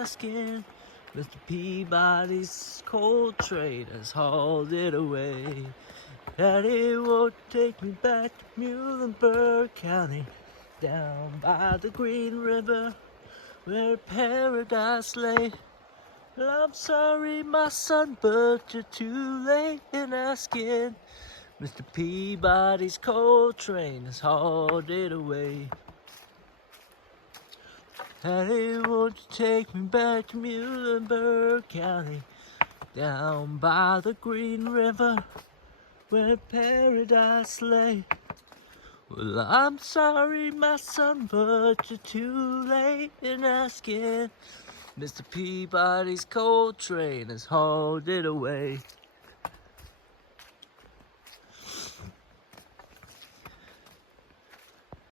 asking. Mr. Peabody's coal train has hauled it away. Daddy won't take me back to Muhlenberg County, down by the Green River, where paradise lay. Well, I'm sorry, my son, but you're too late in asking. Mr. Peabody's coal train has hauled it away. Daddy, won't you take me back to Muhlenberg County, down by the Green River, where paradise lay? Well, I'm sorry, my son, but you're too late in asking. Mr. Peabody's coal train has hauled it away.